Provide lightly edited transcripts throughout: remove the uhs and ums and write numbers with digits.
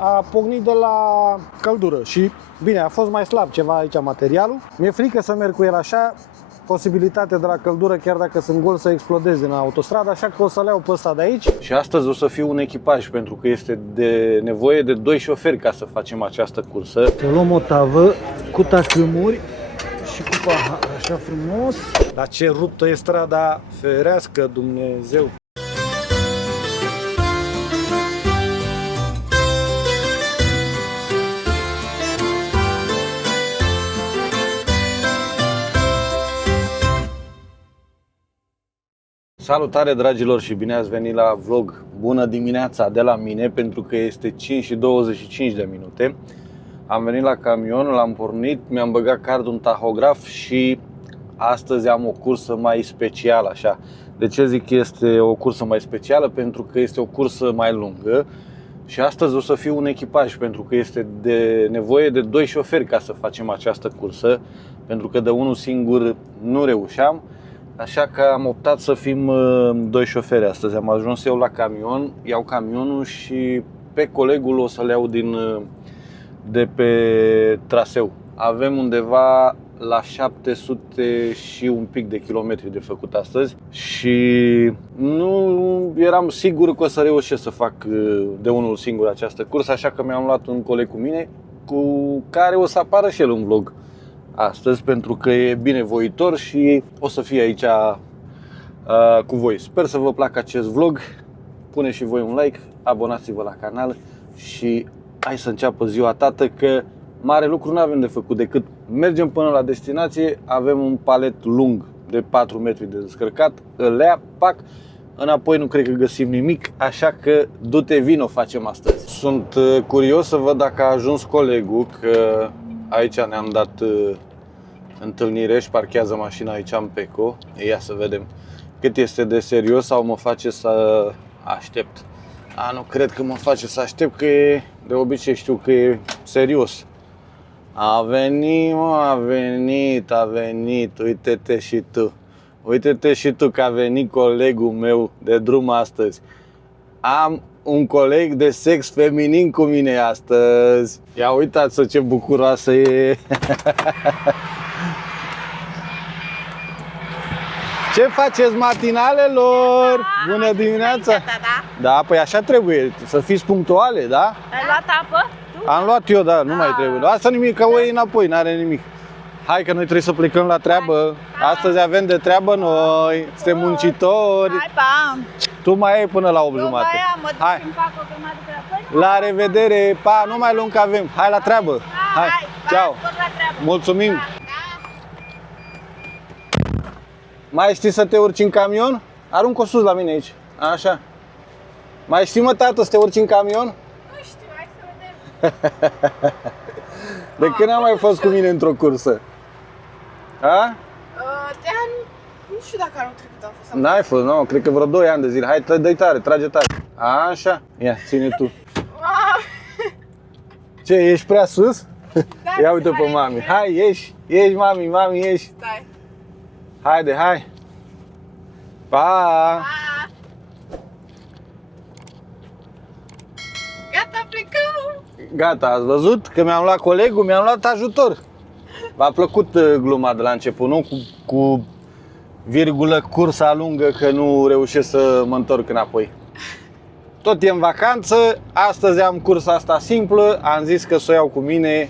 a pornit de la căldură și bine, a fost mai slab ceva aici materialul. Mi-e frică să merg cu el așa, posibilitate de la căldură, chiar dacă sunt gol, să explodeze în autostradă, așa că o să le iau pe ăsta de aici. Și astăzi o să fiu un echipaj, pentru că este de nevoie de 2 șoferi ca să facem această cursă. Să luăm o tavă cu tacâmuri și cu pahar, așa frumos. Dar ce ruptă e strada, ferească Dumnezeu! Salutare dragilor și bine ați venit la vlog Bună dimineața de la mine, pentru că este 5 și 25 de minute. Am venit la camion, l-am pornit, mi-am băgat cardul în tahograf și astăzi am o cursă mai specială așa. De ce zic că este o cursă mai specială? Pentru că este o cursă mai lungă și astăzi o să fiu un echipaj, pentru că este de nevoie de 2 șoferi ca să facem această cursă, pentru că de unul singur nu reușeam. Așa că am optat să fim 2 șoferi astăzi. Am ajuns eu la camion, iau camionul și pe colegul o să-l iau de pe traseu. Avem undeva la 700 și un pic de kilometri de făcut astăzi și nu eram sigur că o să reușesc să fac de unul singur această cursă, așa că mi-am luat un coleg cu mine, cu care o să apară și el în vlog astăzi, pentru că e binevoitor și o să fie aici cu voi. Sper să vă placă acest vlog. Puneți și voi un like, abonați-vă la canal și hai să înceapă ziua tată, că mare lucru nu avem de făcut decât mergem până la destinație. Avem un palet lung de 4 metri de descărcat, îl lea, pac, înapoi nu cred că găsim nimic, așa că du-te, vino, facem astăzi. Sunt curios să văd dacă a ajuns colegul, că aici ne-am dat întâlnire, își parchează mașina aici în Peco. Ia să vedem cât este de serios sau mă face să aștept. Nu cred că mă face să aștept, că e, de obicei știu că e serios. A venit, mă, a venit, uite-te și tu. Uite-te și tu că a venit colegul meu de drum astăzi. Am un coleg de sex feminin cu mine astăzi. Ia uitați-o ce bucuroasă e. Ce faceți, matinalelor? Bună dimineața! Da, păi așa trebuie, să fiți punctuale, da? Ai luat apă? Tu? Am luat eu, da, nu mai trebuie. Asta nimic, că o iei înapoi, n-are nimic. Hai că noi trebuie să plecăm la treabă. Astăzi avem de treabă noi, suntem muncitori. Hai, pa! Tu mai ai până la 8 jumate. Hai! Mă fac o grămadă de apă. La revedere, pa, nu mai luăm că avem. Hai la treabă. Hai, ceau. Mulțumim. Mai știi să te urci în camion? Arunc-o sus la mine aici. Așa. Mai știi, mă, tată, să te urci în camion? Nu știu, hai să vedem. De când n-am mai fost cu mine într-o cursă? A? De ani, nu știu dacă anul trecut am fost. N-ai fost, nu, cred că vreo 2 ani de zile. Hai, dă-i tare, trage tare. Așa, ia, ține tu. Ce, ești prea sus? Da, Ia uite pe mami. Hai, ieși, mami, ieși. Stai. Haide, hai. Pa! Gata, plecăm! Gata, ați văzut că mi-am luat colegul, mi-am luat ajutor. V-a plăcut gluma de la început, nu? Cu virgulă, cursa lungă, că nu reușesc să mă întorc înapoi. Tot e în vacanță, astăzi am cursa asta simplă, am zis că să o iau cu mine,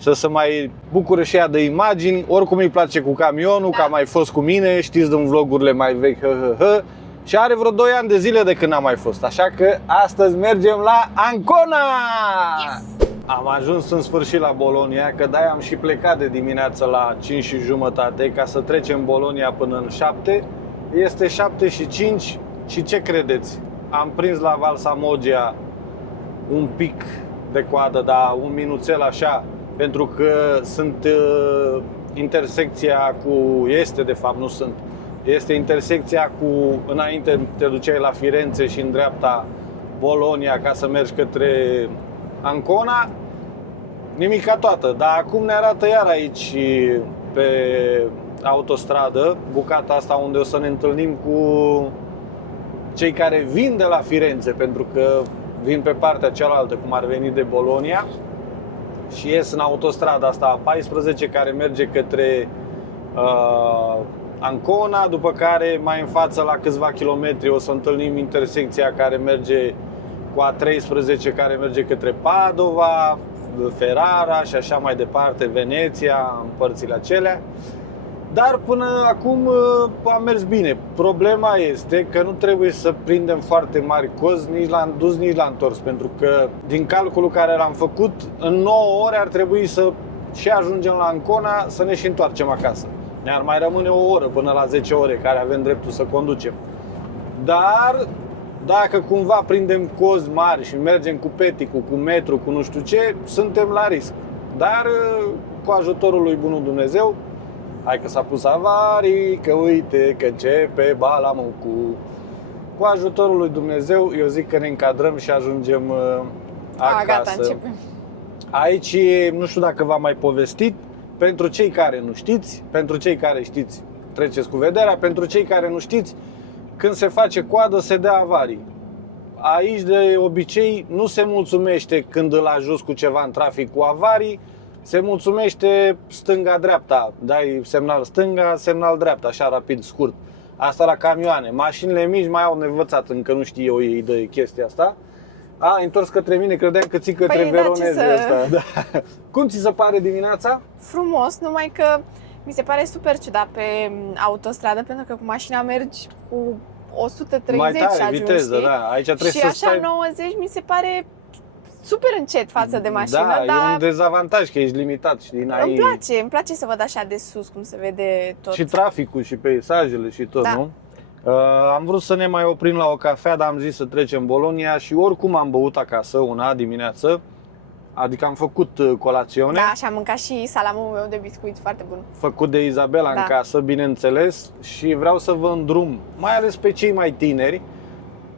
să se mai bucure și ea de imagini. Oricum îi place cu camionul, că a mai fost cu mine, știți din vlogurile mai vechi, și are vreo 2 ani de zile de când n-am mai fost. Așa că astăzi mergem la Ancona! Yes! Am ajuns în sfârșit la Bologna, că de-aia am și plecat de dimineață la 5 și jumătate, ca să trecem Bologna până în 7. Este 7 și 5 și ce credeți? Am prins la Valsamoggia un pic de coadă, dar un minuțel așa, pentru că sunt intersecția cu, este intersecția cu, înainte te duceai la Firenze și în dreapta Bologna ca să mergi către Ancona, nimica toată, dar acum ne arată iar aici pe autostradă, bucata asta unde o să ne întâlnim cu cei care vin de la Firenze, pentru că vin pe partea cealaltă, cum ar veni de Bologna, și ies în autostrada asta A14 care merge către Ancona, după care mai în față la câțiva kilometri o să întâlnim intersecția care merge cu A13 care merge către Padova, Ferrara și așa mai departe, Veneția, în părțile acelea. Dar până acum am mers bine. Problema este că nu trebuie să prindem foarte mari cozi nici la dus, nici la întors, pentru că din calculul care l-am făcut, în 9 ore ar trebui să și ajungem la Ancona, să ne și întoarcem acasă. Ne-ar mai rămâne o oră până la 10 ore care avem dreptul să conducem. Dar dacă cumva prindem cozi mari și mergem cu peticul, cu metru, cu nu știu ce, suntem la risc. Dar cu ajutorul lui Bunul Dumnezeu, hai că s-a pus avarii, că uite că începe balamucul. Cu ajutorul lui Dumnezeu, eu zic că ne încadrăm și ajungem acasă. Gata, începem. Aici, nu știu dacă v-am mai povestit, pentru cei care nu știți, pentru cei care știți, treceți cu vederea, pentru cei care nu știți, când se face coadă, se dă avarii. Aici, de obicei, nu se mulțumește când îl ajuți cu ceva în trafic cu avarii, se mulțumește stânga-dreapta, dai semnal stânga, semnal dreapta, așa rapid, scurt. Asta la camioane. Mașinile mici mai au nevățat, încă nu știu eu ei de chestia asta. Ai întors către mine, credeam că ții către Veroneze asta. Da. Cum ți se pare dimineața? Frumos, numai că mi se pare super ciudat pe autostradă, pentru că cu mașina mergi cu 130 mai tare, și ajungi, viteză, știi? da. Aici trebuie și să așa stai... 90 mi se pare super încet față de mașină, Da, dar e un dezavantaj că ești limitat, știi, îmi place să văd așa de sus cum se vede tot. Și traficul și peisajele și tot, Da. nu? Am vrut să ne mai oprim la o cafea, dar am zis să trecem Bologna și oricum am băut acasă una dimineață. Adică am făcut colațiune, Da, și am mâncat și salamul meu de biscuit foarte bun. făcut de Izabela Da. în casă, bineînțeles, și vreau să vă îndrum, mai ales pe cei mai tineri.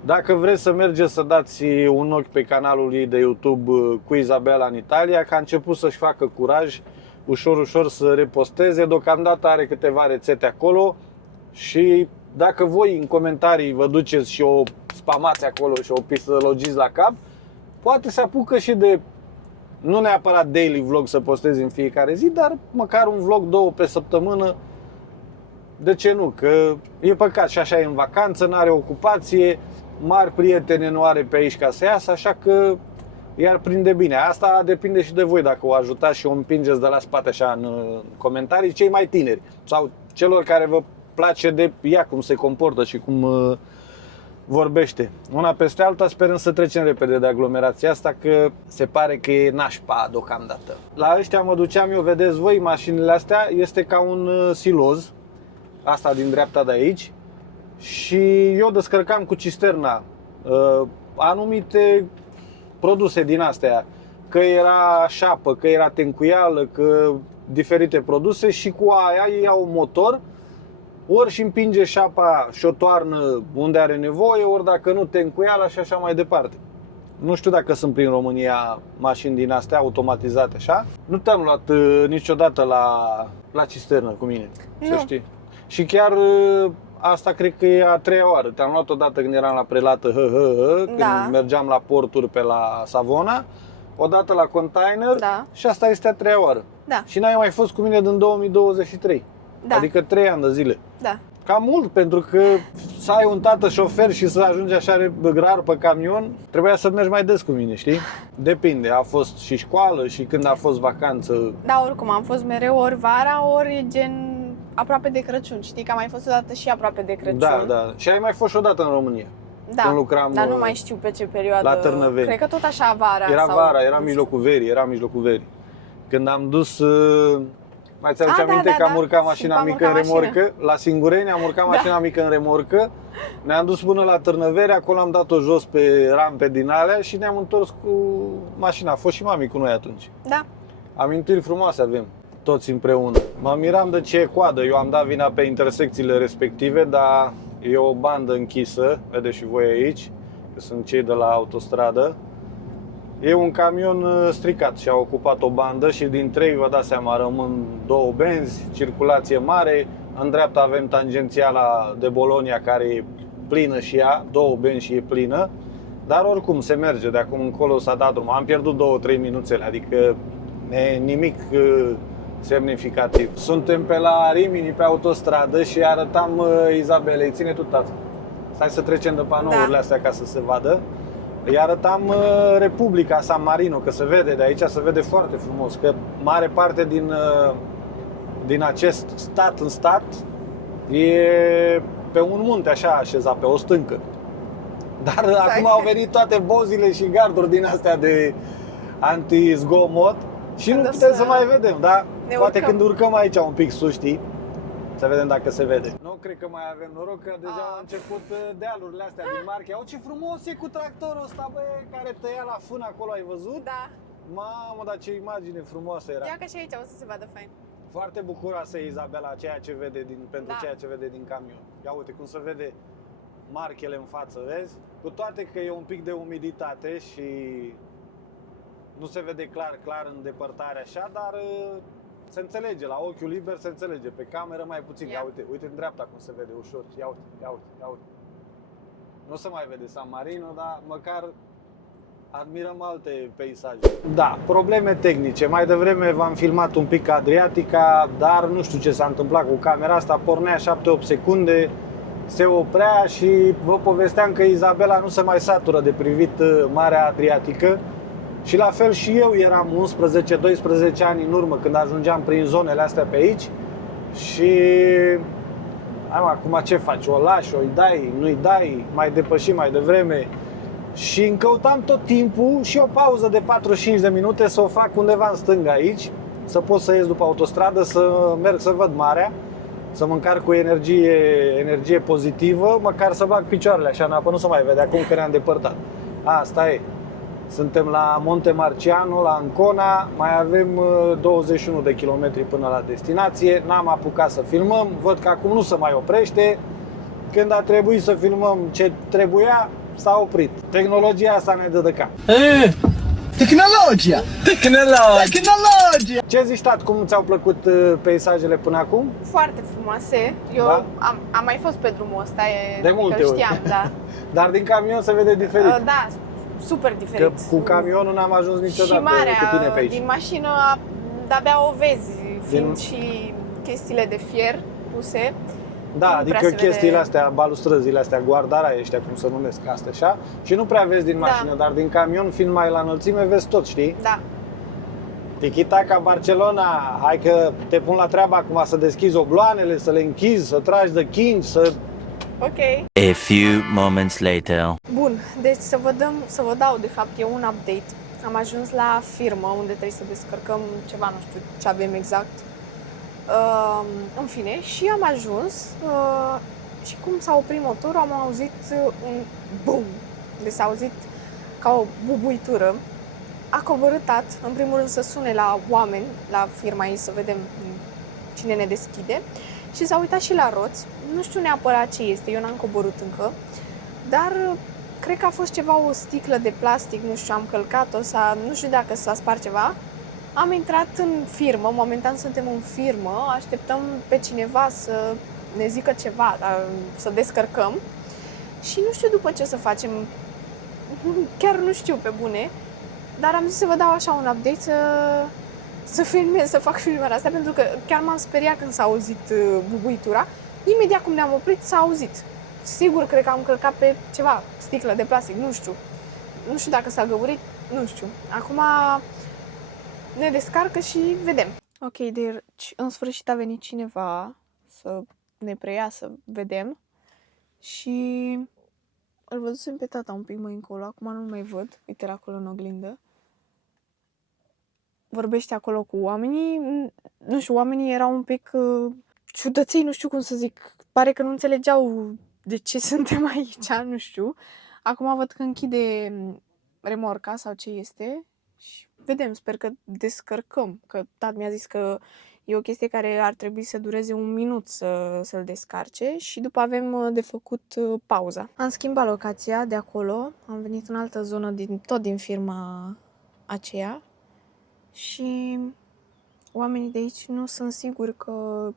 Dacă vreți să mergeți să dați un ochi pe canalul ei de YouTube cu Izabela în Italia, că a început să-și facă curaj, ușor să reposteze, deocamdată are câteva rețete acolo și dacă voi în comentarii vă duceți și o spamați acolo și o pisălogiți la cap, poate se apucă și de, nu neapărat daily vlog să postezi în fiecare zi, dar măcar un vlog 2 pe săptămână. De ce nu? Că e păcat și așa e în vacanță, n-are ocupație, mari prietene nu are pe aici ca să iasă, așa că i-ar prinde bine. Asta depinde și de voi, dacă o ajutați și o împingeți de la spate așa în comentarii, cei mai tineri sau celor care vă place de ea, cum se comportă și cum vorbește. Una peste alta, sperăm să trecem repede de aglomerația asta, că se pare că e nașpa deocamdată. La ăștia mă duceam eu, vedeți voi, mașinile astea, este ca un siloz, asta din dreapta de aici, și eu descărcam cu cisterna anumite produse din astea, că era șapă, că era tencuială, că diferite produse, și cu aia ei au un motor, ori și împinge șapa și o toarnă unde are nevoie, ori dacă nu, tencuiala și așa mai departe. Nu știu dacă sunt prin România mașini din astea automatizate așa. Nu te-am luat niciodată la cisternă cu mine, să Nu. știi. Și chiar asta cred că e a 3-a oară. Te-am luat odată când eram la prelată, când Da. mergeam la porturi pe la Savona, odată la container, Da. și asta este a 3-a oară. Da. Și n-ai mai fost cu mine din 2023. Da. Adică 3 ani de zile. Da. Cam mult, pentru că să ai un tată șofer și să ajungi așa rar pe camion, trebuia să mergi mai des cu mine, știi? Depinde, a fost și școală și când a fost vacanță. Da, oricum am fost mereu ori vara, ori gen aproape de Crăciun. Știi că am mai fost odată și aproape de Crăciun. Da, da. Și ai mai fost și odată în România. Da, când lucram, dar nu mai știu pe ce perioadă. la Târnăveni. Cred că tot așa vara. Era sau... vara, era nu mijlocul verii, Când am dus, mai ți-aduce Ah, da, aminte da, că am da. urcat Și mașina am mică în urcat remorcă, la Singureni am urcat mașina mică în remorcă, ne-am dus până la Târnăveni, acolo am dat-o jos pe rampe din alea și ne-am întors cu mașina. A fost și mami cu noi atunci. Da. Amintiri frumoase avem, toți împreună. Mă miram de ce e coadă, eu am dat vina pe intersecțiile respective, dar e o bandă închisă, vedeți și voi aici, că sunt cei de la autostradă. E un camion stricat și a ocupat o bandă și din 3, vă dați seama, rămân 2 benzi, circulație mare. În dreapta avem tangențiala de Bologna care e plină și ea, 2 benzi și e plină. Dar oricum se merge, de acum încolo s-a dat drumul. Am pierdut 2-3 minuțele, adică nimic semnificativ. Suntem pe la Rimini, pe autostradă și arătam Izabelei, ține tu tată. Stai să trecem de panourile astea ca să se vadă. Îi arătam Republica San Marino, că se vede de aici, se vede foarte frumos, că mare parte din acest stat în stat e pe un munte așa așezat, pe o stâncă. Dar acum au venit toate bozile și garduri din astea de anti-zgomot și nu putem să mai vedem, dar poate urcăm. când urcăm aici un pic sus, știi? Să vedem dacă se vede. Nu cred că mai avem noroc, că deja au început dealurile astea din Marche. Au, ce frumos e cu tractorul ăsta, bă, care tăia la fân acolo, ai văzut? Da. Mamă, dar ce imagine frumoasă era. Ia că și aici o să se vadă fain. Foarte bucuroasă e Izabela ceea ce vede pentru ceea ce vede din camion. Ia uite cum se vede marchele în față, vezi? Cu toate că e un pic de umiditate și nu se vede clar în depărtare așa, dar se înțelege, la ochiul liber se înțelege, pe cameră mai puțin. Ia uite în dreapta cum se vede ușor. Ia uite. Nu se mai vede San Marino, dar măcar admirăm alte peisaje. Da, probleme tehnice. Mai devreme v-am filmat un pic Adriatica, dar nu știu ce s-a întâmplat cu camera asta. Pornea 7-8 secunde, se oprea și vă povesteam că Izabela nu se mai satură de privit Marea Adriatică. Și la fel și eu eram 11-12 ani în urmă când ajungeam prin zonele astea pe aici. Și acum ce faci? O lași, o-i dai, nu-i dai, mai depăși mai devreme. Și îmi căutam tot timpul și o pauză de 45 de minute să o fac undeva în stânga aici, să pot să ies după autostradă, să merg să văd marea, să mă încarc cu energie pozitivă, măcar să bag picioarele așa în apă, nu se mai vede acum că ne-am depărtat. Asta e. Suntem la Monte Marciano, la Ancona, mai avem 21 de kilometri până la destinație, n-am apucat să filmăm, văd că acum nu se mai oprește. Când a trebuit să filmăm ce trebuia, s-a oprit. Tehnologia asta ne dă de cap. Tehnologia! Ce zici, tat, cum ți-au plăcut peisajele până acum? Foarte frumoase. Eu am mai fost pe drumul ăsta, de multe ori. Știam, da. Dar din camion se vede diferit. Da, super diferit. Că cu camionul n-am ajuns niciodată și marea, cu tine pe aici. din mașină de-abia o vezi, fiind și chestiile de fier puse. Da, adică chestiile astea, balustrăzile astea, guardarea ăștia, cum se numesc astea așa. Și nu prea vezi din mașină, dar din camion, fiind mai la înălțime, vezi tot, știi? Da. Tiki-taka Barcelona, hai că te pun la treabă acum să deschizi obloanele, să le închizi, să tragi de chingi, să... Ok. A few moments later. Bun, deci să vă dau de fapt eu un update. Am ajuns la firmă unde trebuie să descărcăm ceva, nu știu ce avem exact. În fine, și am ajuns și cum s-a oprit motorul, am auzit un bum. Deci s-a auzit ca o bubuitură. A coborât tat, în primul rând să sune la oameni, la firma ei, să vedem cine ne deschide. Și s-a uitat și la roți. Nu știu neapărat ce este, eu n-am coborât încă. Dar cred că a fost ceva, o sticlă de plastic, nu știu, am călcat-o, nu știu dacă s-a spart ceva. Am intrat în firmă, momentan suntem în firmă, așteptăm pe cineva să ne zică ceva, să descărcăm. Și nu știu după ce să facem, chiar nu știu pe bune, dar am zis să vă dau așa un update, să filmez, să fac filmarea asta, pentru că chiar m-am speriat când s-a auzit bubuitura. Imediat cum ne-am oprit, s-a auzit. Sigur, cred că am călcat pe ceva, sticlă de plastic, nu știu. Nu știu dacă s-a găurit, nu știu. Acum ne descarcă și vedem. Ok, deci în sfârșit a venit cineva să ne preia, să vedem. Și îl văzusem pe tata un pic mai încolo, acum nu mai văd, uite acolo în oglindă. Vorbește acolo cu oamenii, nu știu, oamenii erau un pic ciudăței, nu știu cum să zic, pare că nu înțelegeau de ce suntem aici, nu știu. Acum văd că închide remorca sau ce este și vedem, sper că descărcăm, că tata mi-a zis că e o chestie care ar trebui să dureze un minut să-l descarce și după avem de făcut pauza. Am schimbat locația de acolo, am venit în altă zonă tot din firma aceea și oamenii de aici nu sunt siguri că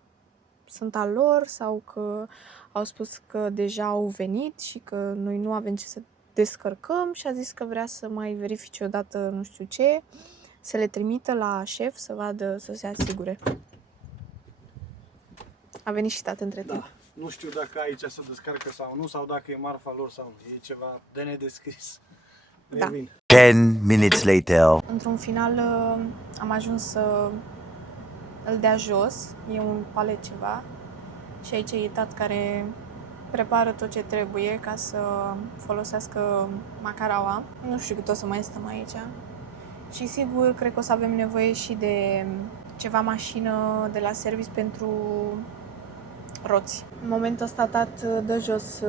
sunt al lor sau că au spus că deja au venit și că noi nu avem ce să descărcăm și a zis că vrea să mai verifice odată nu știu ce, să le trimită la șef să vadă, să se asigure. A venit și tată între timp. Da. Nu știu dacă aici se descarcă sau nu, sau dacă e marfa lor sau nu. E ceva de nedescris. Da. Revin. 10 minutes later. Într-un final am ajuns să îl dea jos, e un palet ceva și aici e tat care prepară tot ce trebuie ca să folosească macaraua. Nu știu cât o să mai stăm aici și sigur cred că o să avem nevoie și de ceva mașină de la service pentru roți. În momentul ăsta tat dă jos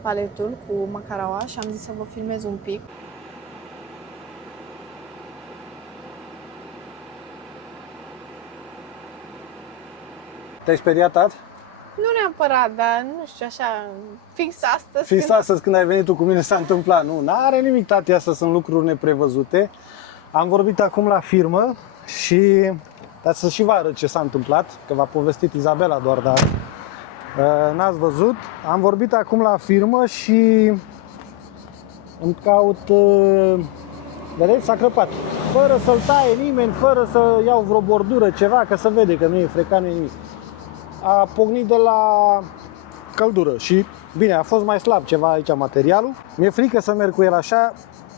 paletul cu macaraua și am zis să vă filmez un pic. Te-ai speriat, tat? Nu neapărat, dar nu știu, așa, fix astăzi. Fix astăzi când ai venit tu cu mine s-a întâmplat. Nu, n-are nimic, tati, astea sunt lucruri neprevăzute. Am vorbit acum la firmă și dați să și vă arăt ce s-a întâmplat, că v-a povestit Izabela doar, dar n-ați văzut. Am vorbit acum la firmă și îmi caut, vedeți, s-a crăpat. Fără să-l taie nimeni, fără să iau vreo bordură, ceva, că se vede că nu e frecat, nu e nimic. A pornit de la căldură și, bine, a fost mai slab ceva aici materialul. Mi-e frică să merg cu el așa,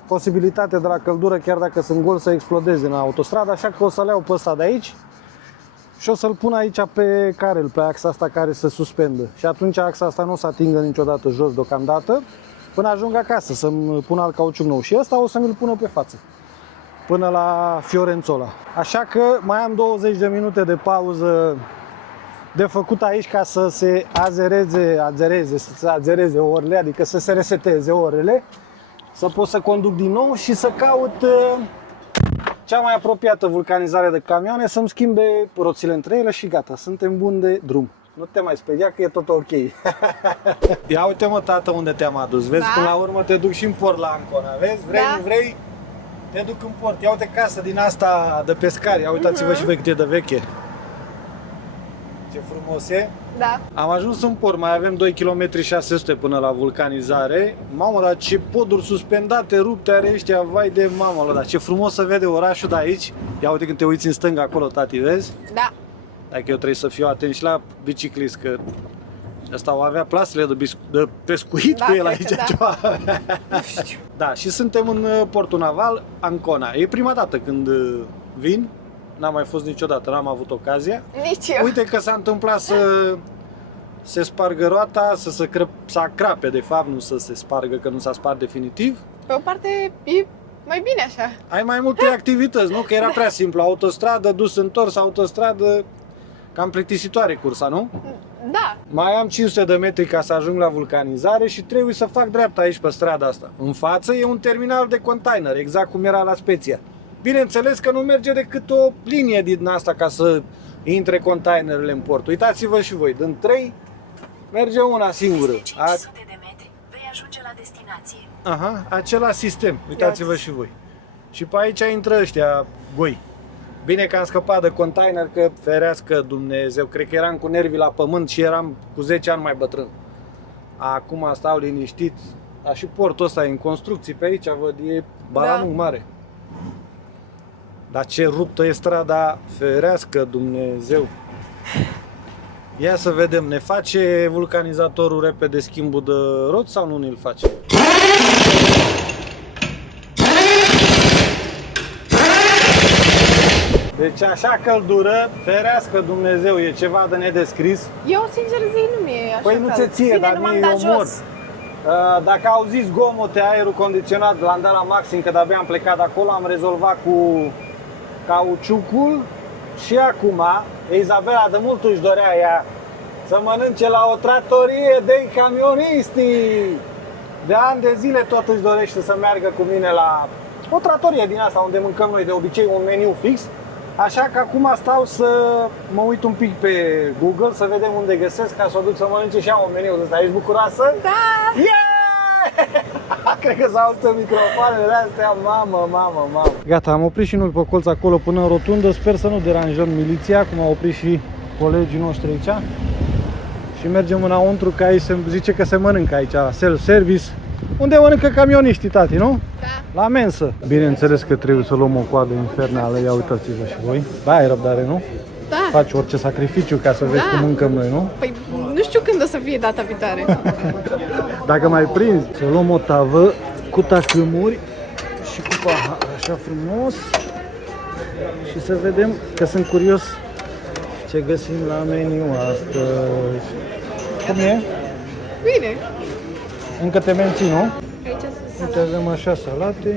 posibilitate de la căldură, chiar dacă sunt gol, să explodeze în autostradă, așa că o să-l iau pe ăsta de aici și o să-l pun aici pe carel, pe axa asta care se suspendă. Și atunci axa asta nu o să atingă niciodată jos deocamdată, până ajung acasă să-mi pun alt cauciuc nou. Și ăsta o să mi-l pună pe față, până la Fiorențola. Așa că mai am 20 de minute de pauză de făcut aici ca să se azereze orele, adică să se reseteze orele, să pot să conduc din nou și să caut cea mai apropiată vulcanizare de camioane, să-mi schimbe roțile între ele și gata, suntem buni de drum. Nu te mai speria că e tot ok. Ia uite mă, tată, unde te-am adus, vezi, da? Până la urmă te duc și în port la Ancona, vezi? Vrei, Da. nu vrei? Te duc în port, ia uite casă din asta de pescari, ia uitați-vă și voi cât e de veche. Ce frumos e! Da. Am ajuns în port, mai avem 2 km 600 până la vulcanizare. Mamă, dar ce poduri suspendate, rupte are ăștia, vai de mamă, dar ce frumos să vede orașul de aici. Ia uite când te uiți în stânga acolo, tati, vezi? Da. Dacă eu trebuie să fiu atent și la biciclist, că ăsta o avea plasele de pescuit Da, cu el cred aici, că da. ceva. Nu știu. Da, și suntem în portul naval Ancona. E prima dată când vin, n-am mai fost niciodată, n-am avut ocazia. Nici eu. Uite că s-a întâmplat să se spargă roata, să acrape de fapt, nu să se spargă, că nu s-a spart definitiv. Pe o parte e mai bine așa. Ai mai multe activități, nu? Că era prea simplu, autostradă, dus întors, autostradă, cam plictisitoare cursa, nu? Da. Mai am 500 de metri ca să ajung la vulcanizare și trebuie să fac dreapta aici pe strada asta. În față e un terminal de container, exact cum era la Spezia. Bineînțeles că nu merge decât o linie din asta ca să intre containerele în port. Uitați-vă și voi, din 3 merge una singură. Peste 500 de metri vei ajunge la destinație. Aha, același sistem, uitați-vă și voi. Și pe aici intră ăștia goi. Bine că am scăpat de container, că ferească Dumnezeu, cred că eram cu nervii la pământ și eram cu 10 ani mai bătrân. Acum stau liniștit. Dar și portul ăsta e în construcții pe aici, văd, e balanul mare. Dar ce ruptă e strada, ferească Dumnezeu. Ia să vedem, ne face vulcanizatorul repede schimbul de roți sau nu ne-l face? Deci așa căldură, ferească Dumnezeu, e ceva de nedescris. Eu, sincer zic, nu mi-e așa Păi nu ți ție, bine, dar nu m-am mie dat eu mor. jos. Dacă auziți zgomote, aerul condiționat, l-am dat la maxim, că de-abia am plecat de acolo, am rezolvat cu cauciucul și acum Izabela de mult își dorea ea să mănânce la o trattorie de camionisti. De ani de zile tot își dorește să meargă cu mine la o trattorie din asta unde mâncăm noi de obicei un meniu fix. Așa că acum stau să mă uit un pic pe Google să vedem unde găsesc ca să o duc să mănânce și am un meniu ăsta. Ești bucuroasă? Da! Yeah! Cred că s-au auzit microfoanele astea, mamă. Gata, am oprit și noi pe colț acolo până în rotundă. Sper să nu deranjăm miliția, cum au oprit și colegii noștri aici. Și mergem înăuntru, că aici se zice că se mănâncă aici, self-service. Unde mănâncă camioniștii, tati, nu? Da. La mensă. Bineînțeles că trebuie să luăm o coadă infernală, ia uitați-vă și voi. Da, ai răbdare, nu? Da. Faci orice sacrificiu ca să vezi cum mâncăm noi, nu? Păi nu știu când o să fie data viitoare. Dacă mai prinzi, să luăm o tavă cu tacâmuri și cu pahar, așa frumos. Și să vedem, că sunt curios ce găsim la meniu astăzi. Cum e? Bine. Încă te menții, nu? Aici sunt Uite, avem așa salate.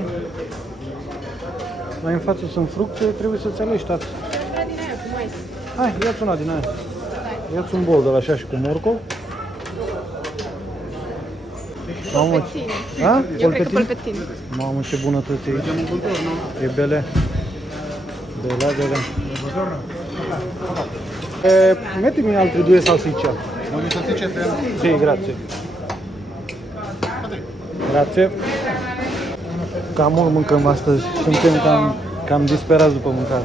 Mai în față sunt fructe, trebuie să-ți alegi, tati. salata din aia cu mais. Hai, ia-ți una din aia. Ia-ți un bol de la așa și cu morcov. Mamă, Polpetini. a? Eu cred că polpetini. Mamă, ce bunătăți e aici. E bele. Bele, bele. Mettimi altri 2 salsicce. Sì, grazie. Grazie. Cam mult mâncăm astăzi. Suntem cam disperați după mâncare.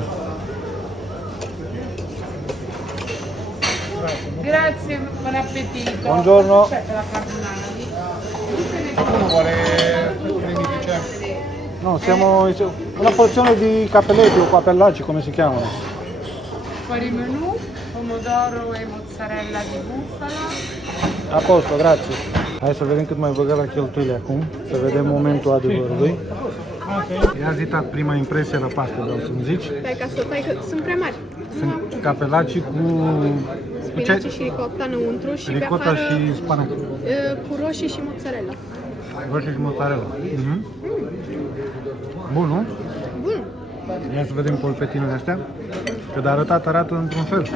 Grazie, buon appetito. Buongiorno. Aspetta la carbonara lì. No, siamo una porzione di capelletti o capellacci, come si chiamano? Fuori menù, pomodoro e mozzarella di bufala. A posto, grazie. Hai să vedem cât mai băgat la cheltuieli acum, să vedem momentul adevărului. Ia zi, tat, prima impresie la paste, vreau să-mi zici. Stai ca să tai că sunt prea mari. Sunt capelacci cu Spinaci și ricotta înăuntru și pe ricotta afară și spanac. cu roșii și mozzarella. Roșii și mozzarella. Bun, nu? Bun. Ia să vedem polpetinele astea. Că de arătat arată într-un fel.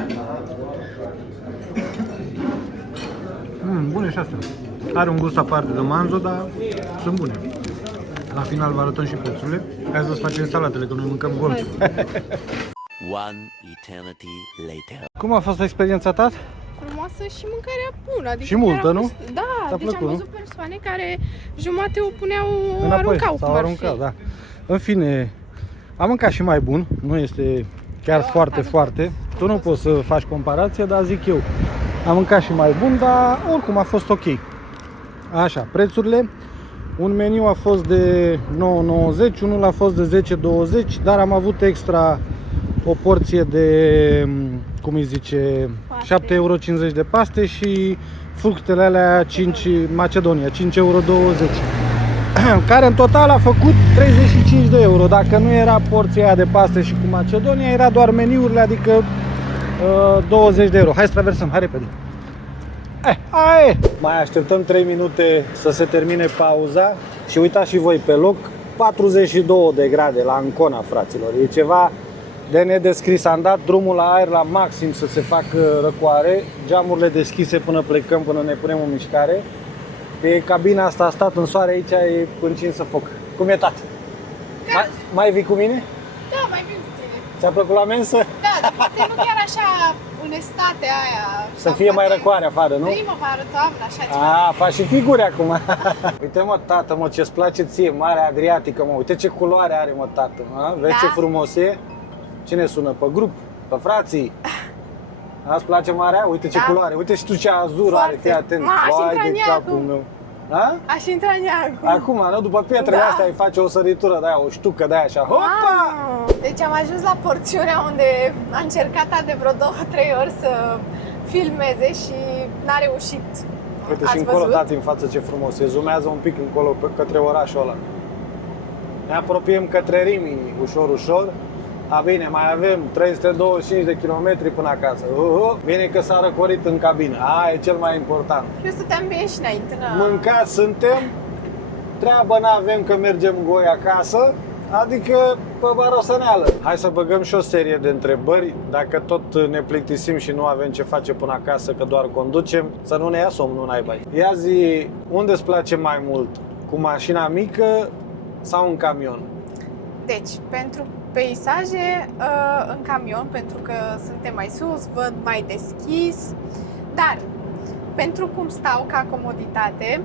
Bune și astea. Are un gust aparte de manzo, dar sunt bune. La final vă arătăm și prețurile. Hai să-ți facem salatele, că noi mâncăm gol. One eternity later. Cum a fost experiența ta? Frumoasă și mâncarea bună. Adică Și multă, chiar a nu? fost- Da, Ți-a deci plăcut, am nu? văzut persoane care jumate o puneau, Înapoi, aruncau sau cum ar aruncat, fi. da. În fine, am mâncat și mai bun, nu este chiar Eu foarte, asta nu foarte. Tu nu poți să faci comparație, dar zic eu, am mâncat și mai bun, dar oricum a fost ok. Așa, prețurile. Un meniu a fost de 9,90, unul a fost de 10,20, dar am avut extra o porție de, cum îi zice, Paste. 7,50 € de paste și fructele alea 5 Macedonia, 5,20 €. Care în total a făcut 35 de euro. Dacă nu era porția aia de paste și cu Macedonia, era doar meniurile, adică 20 de euro. Hai să traversăm, hai repede. Hai! Mai așteptăm 3 minute să se termine pauza și uitați și voi pe loc, 42 de grade la Ancona, fraților. E ceva de nedescris. Am dat drumul la aer la maxim să se facă răcoare, geamurile deschise până plecăm, până ne punem în mișcare. Pe cabina asta a stat în soare, aici e încinsă foc. Cum e, tati? Mai vii cu mine? Da, mai vin cu tine. Ți-a plăcut la mensă? Da, dar poate nu chiar așa în estate aia. Să fie mai răcoare afară, nu? Primăvară, toamnă, așa ceva. A, faci și figuri acum. Uite, mă, tată, mă, ce-ți place ție, Marea Adriatică, mă. Uite ce culoare are, mă, tată. A? Vezi Da. ce frumos e? Cine sună? Pe grup? Pe frații? Îți place marea? Uite ce Da. culoare. Uite și tu ce azur Foarte. are, fii atent. Ma, aș intra Vai în de ea capul acum. meu. A? Aș intra în ea acum. Acum, nu? După pietrele Da. astea îi face o săritură de aia, o ștucă de aia așa. Hopa! Mamă! Deci am ajuns la porțiunea unde a încercat de vreo 2-3 ori să filmeze și n-a reușit. Uite Ați și încolo, văzut? tati, în față ce frumos. Se zoomează un pic încolo către orașul ăla. Ne apropiem către Rimini, ușor, ușor. Bine, mai avem 325 de kilometri până acasă. Bine că s-a răcorit în cabină. Aia e cel mai important. Eu stăteam bine și înainte. Mâncați suntem, treabă n-avem că mergem goi acasă, adică pe baroseneală. Hai să băgăm și o serie de întrebări. Dacă tot ne plictisim și nu avem ce face până acasă, că doar conducem, să nu ne ia somnul, naiba. Ia zi, unde îți place mai mult? Cu mașina mică sau în camion? Deci, pentru peisaje, în camion, pentru că suntem mai sus, văd mai deschis, dar pentru cum stau ca comoditate,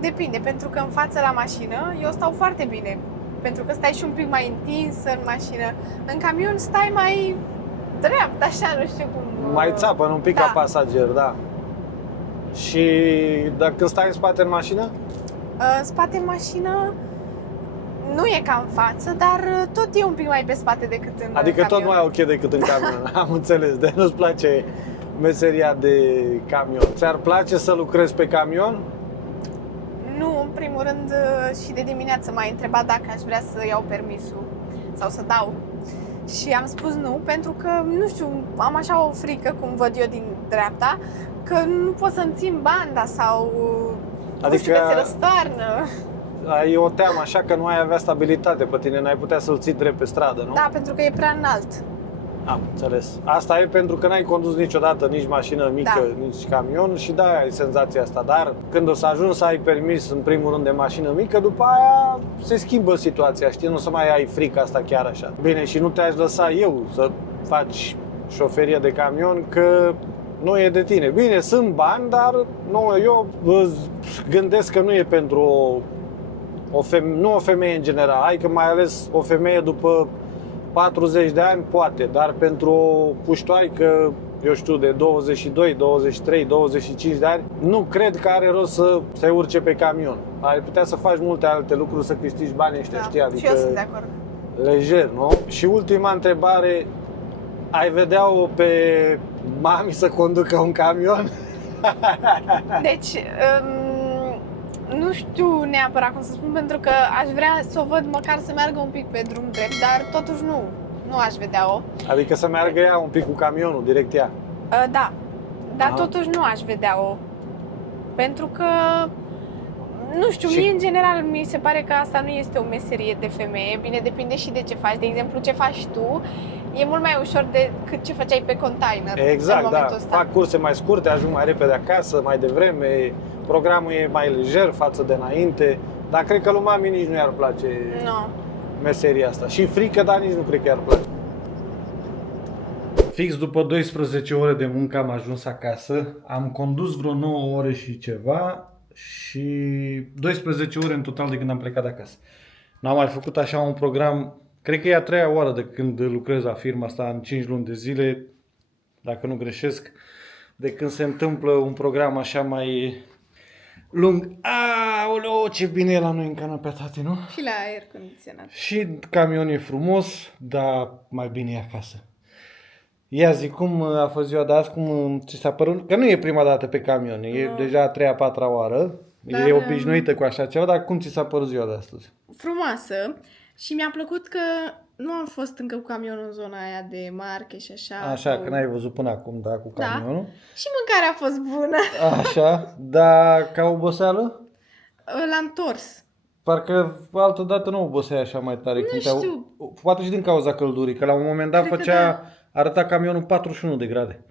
depinde, pentru că în față la mașină eu stau foarte bine, pentru că stai și un pic mai întins în mașină. În camion stai mai dreapta, așa, nu știu cum... Mai țapă, un pic Da. ca pasager, da. Și dacă stai în spate în mașină? În spate în mașină nu e ca în față, dar tot e un pic mai pe spate decât în Adică camion. tot mai ok decât în camion. Am înțeles, de nu-ți place meseria de camion. Ți-ar place să lucrezi pe camion? Nu, în primul rând și de dimineață m-ai întrebat dacă aș vrea să iau permisul sau să dau. Și am spus nu, pentru că, nu știu, am așa o frică, cum văd eu din dreapta, că nu pot să-mi țin banda sau, nu știu, că se răstoarnă. Ai o teamă așa că nu ai avea stabilitate pe tine, n-ai putea să-l ții drept pe stradă, nu? Da, pentru că e prea înalt. Am înțeles. Asta e pentru că n-ai condus niciodată nici mașină mică, nici camion și da, ai senzația asta. Dar când o să ajungi să ai permis în primul rând de mașină mică, după aia se schimbă situația, știi? Nu o să mai ai frica asta chiar așa. Bine, și nu te-aș lăsa eu să faci șoferie de camion, că nu e de tine. Bine, sunt bani, dar nu, eu gândesc că nu e pentru nu o femeie în general, hai că mai ales o femeie după 40 de ani poate, dar pentru o puștoaică, eu știu, de 22, 23, 25 de ani, nu cred că are rost să se urce pe camion. Ai putea să faci multe alte lucruri, să câștigi bani ăștia, știi? Adică și eu sunt de acord. Lejer, nu? Și ultima întrebare, ai vedea-o pe mami să conducă un camion? Deci, nu știu neapărat cum să spun, pentru că aș vrea să o văd măcar să meargă un pic pe drum drept, dar totuși nu aș vedea-o. Adică să meargă ea un pic cu camionul, direct ea. Da, dar Aha. totuși nu aș vedea-o. Pentru că, nu știu, Și- mie în general mi se pare că asta nu este o meserie de femeie. Bine, depinde și de ce faci. De exemplu, ce faci tu e mult mai ușor decât ce făceai pe container în Exact, da. momentul ăsta. Fac curse mai scurte, ajung mai repede acasă, mai devreme, programul e mai lejer față de înainte, dar cred că lui mami nici nu i-ar place Nu. meseria asta. Și frică, dar nici nu cred că i-ar place. Fix după 12 ore de muncă am ajuns acasă, am condus vreo 9 ore și ceva și 12 ore în total de când am plecat de acasă. N-am mai făcut așa un program, cred că e a 3-a oară de când lucrez la firma asta în 5 luni de zile, dacă nu greșesc, de când se întâmplă un program așa mai lung. Aoleo, ce bine e la noi în canapea, tati, nu? Și la aer condiționat. Și camionul e frumos, dar mai bine e acasă. Ia zi, cum a fost ziua de azi, cum ți s-a părut? Că nu e prima dată pe camion, e deja a 3-a, 4-a oară. Dar, E obișnuită cu așa ceva, dar cum ți s-a părut ziua de astăzi? Frumoasă și mi-a plăcut că nu am fost încă cu camionul în zona aia de Marche și așa. Așa, că n-ai văzut până acum, da, cu Da. camionul. Și mâncarea a fost bună. Așa, dar ca oboseală? L-a întors. Parcă altă dată nu oboseai așa mai tare. Nu când știu. Poate și din cauza căldurii, că la un moment dat Cred că făcea, da. arăta camionul 41 de grade.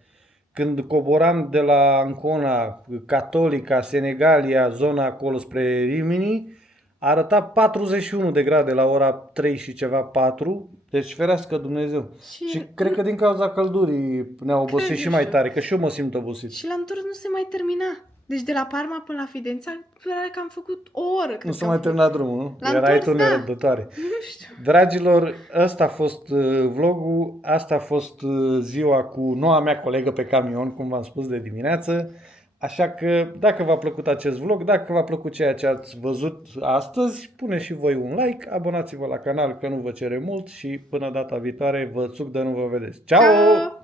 Când coboram de la Ancona, Catolica, Senegalia, zona acolo spre Rimini, arăta 41 de grade la ora 3 și ceva, 4. Deci ferească Dumnezeu. Și cred că din cauza căldurii ne-a obosit Cred, și nu mai știu. tare, că și eu mă simt obosit. Și la întors nu se mai termina. Deci de la Parma până la Fidența, părea că am făcut o oră. Nu cred s-a că mai am terminat drumul, nu? L-am Erai întors, tu da. nerăbdătoare. Nu știu. Dragilor, ăsta a fost vlogul, asta a fost ziua cu noua mea colegă pe camion, cum v-am spus de dimineață. Așa că dacă v-a plăcut acest vlog, dacă v-a plăcut ceea ce ați văzut astăzi, puneți și voi un like, abonați-vă la canal că nu vă cere mult și până data viitoare vă țuc de nu vă vedeți. Ciao! Ciao!